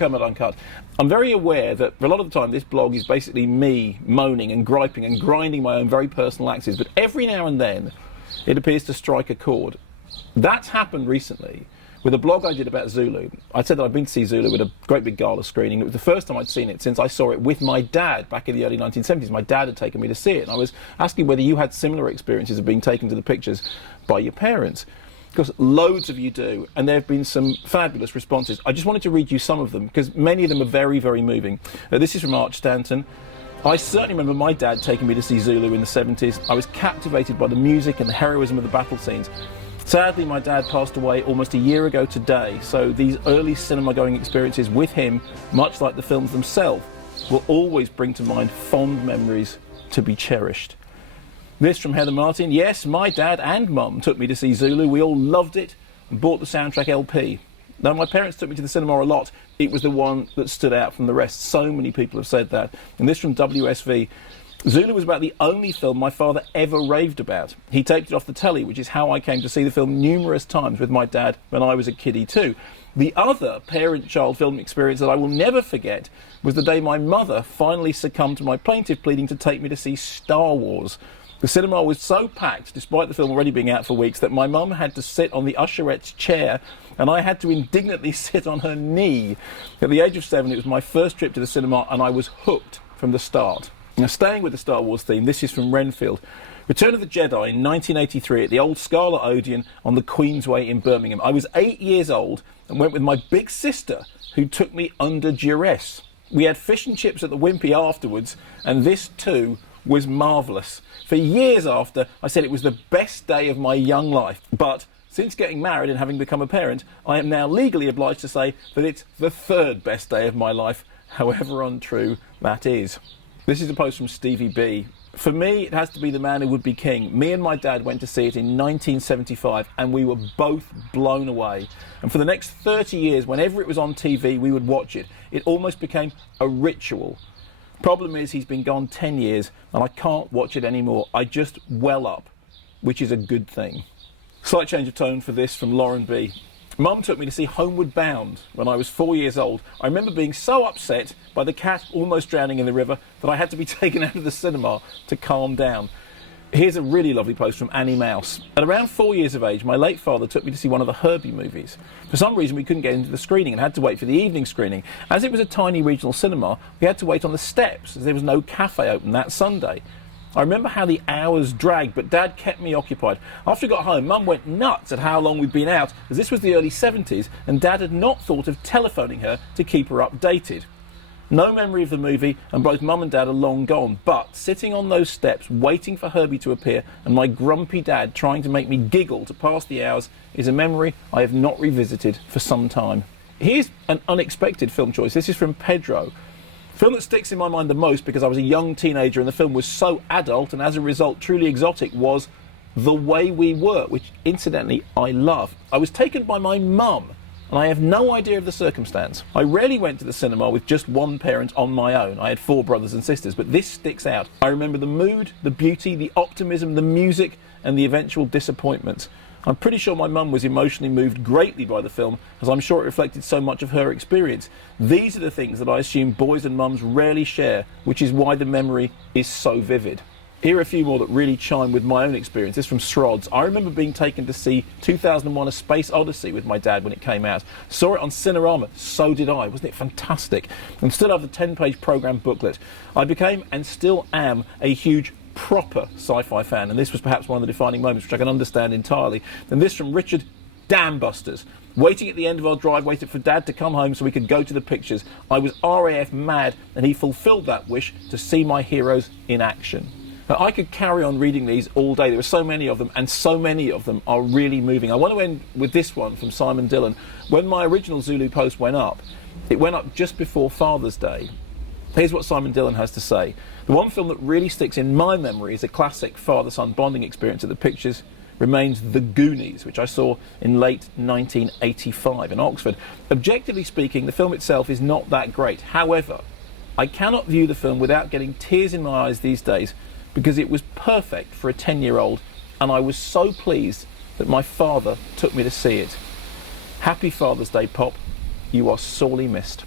Kermode Uncut. I'm very aware that for a lot of the time this blog is basically me moaning and griping and grinding my own very personal axes, but every now and then it appears to strike a chord. That's happened recently with a blog I did about Zulu. I said that I'd been to see Zulu at a great big gala screening. It was the first time I'd seen it since I saw it with my dad back in the early 1970s. My dad had taken me to see it, and I was asking whether you had similar experiences of being taken to the pictures by your parents. Because loads of you do, and there have been some fabulous responses. I just wanted to read you some of them, because many of them are very, very moving. This is from Arch Stanton. I certainly remember my dad taking me to see Zulu in the 70s. I was captivated by the music and the heroism of the battle scenes. Sadly, my dad passed away almost a year ago today, so these early cinema-going experiences with him, much like the films themselves, will always bring to mind fond memories to be cherished. This from Heather Martin. Yes, my dad and mum took me to see Zulu. We all loved it and bought the soundtrack LP. Though my parents took me to the cinema a lot, it was the one that stood out from the rest. So many people have said that. And this from WSV. Zulu was about the only film my father ever raved about. He taped it off the telly, which is how I came to see the film numerous times with my dad when I was a kiddie too. The other parent-child film experience that I will never forget was the day my mother finally succumbed to my plaintive pleading to take me to see Star Wars. The cinema was so packed, despite the film already being out for weeks, that my mum had to sit on the usherette's chair and I had to indignantly sit on her knee. At the age of 7, it was my first trip to the cinema and I was hooked from the start. Now, staying with the Star Wars theme, this is from Renfield. Return of the Jedi in 1983 at the old Scarlet Odeon on the Queensway in Birmingham. I was 8 years old and went with my big sister, who took me under duress. We had fish and chips at the Wimpy afterwards, and this too was marvellous. For years after, I said it was the best day of my young life. But since getting married and having become a parent, I am now legally obliged to say that it's the third best day of my life, however untrue that is. This is a post from Stevie B. For me, it has to be The Man Who Would Be King. Me and my dad went to see it in 1975 and we were both blown away. And for the next 30 years, whenever it was on TV, we would watch it. It almost became a ritual. Problem is, he's been gone 10 years and I can't watch it anymore. I just well up, which is a good thing. Slight change of tone for this from Lauren B. Mum took me to see Homeward Bound when I was 4 years old. I remember being so upset by the cat almost drowning in the river that I had to be taken out of the cinema to calm down. Here's a really lovely post from Annie Mouse. At around 4 years of age, my late father took me to see one of the Herbie movies. For some reason, we couldn't get into the screening and had to wait for the evening screening. As it was a tiny regional cinema, we had to wait on the steps as there was no cafe open that Sunday. I remember how the hours dragged, but Dad kept me occupied. After we got home, Mum went nuts at how long we'd been out, as this was the early 70s, and Dad had not thought of telephoning her to keep her updated. No memory of the movie, and both Mum and Dad are long gone, but sitting on those steps, waiting for Herbie to appear, and my grumpy dad trying to make me giggle to pass the hours, is a memory I have not revisited for some time. Here's an unexpected film choice. This is from Pedro. The film that sticks in my mind the most, because I was a young teenager and the film was so adult and as a result truly exotic, was The Way We Were, which incidentally I love. I was taken by my mum and I have no idea of the circumstance. I rarely went to the cinema with just one parent on my own. I had 4 brothers and sisters, but this sticks out. I remember the mood, the beauty, the optimism, the music and the eventual disappointment. I'm pretty sure my mum was emotionally moved greatly by the film, as I'm sure it reflected so much of her experience. These are the things that I assume boys and mums rarely share, which is why the memory is so vivid. Here are a few more that really chime with my own experience. This is from Srods. I remember being taken to see 2001 A Space Odyssey with my dad when it came out. Saw it on Cinerama, so did I. Wasn't it fantastic? And still have the 10-page programme booklet. I became, and still am, a huge proper sci-fi fan, and this was perhaps one of the defining moments, which I can understand entirely. And this from Richard. Damn busters. Waiting at the end of our drive, waited for Dad to come home so we could go to the pictures. I was RAF mad, and he fulfilled that wish to see my heroes in action. Now, I could carry on reading these all day. There are so many of them, and so many of them are really moving. I want to end with this one from Simon Dillon. When my original Zulu post went up, it went up just before Father's Day. Here's what Simon Dillon has to say. The one film that really sticks in my memory as a classic father-son bonding experience at the pictures remains The Goonies, which I saw in late 1985 in Oxford. Objectively speaking, the film itself is not that great. However, I cannot view the film without getting tears in my eyes these days, because it was perfect for a 10-year-old, and I was so pleased that my father took me to see it. Happy Father's Day, Pop. You are sorely missed.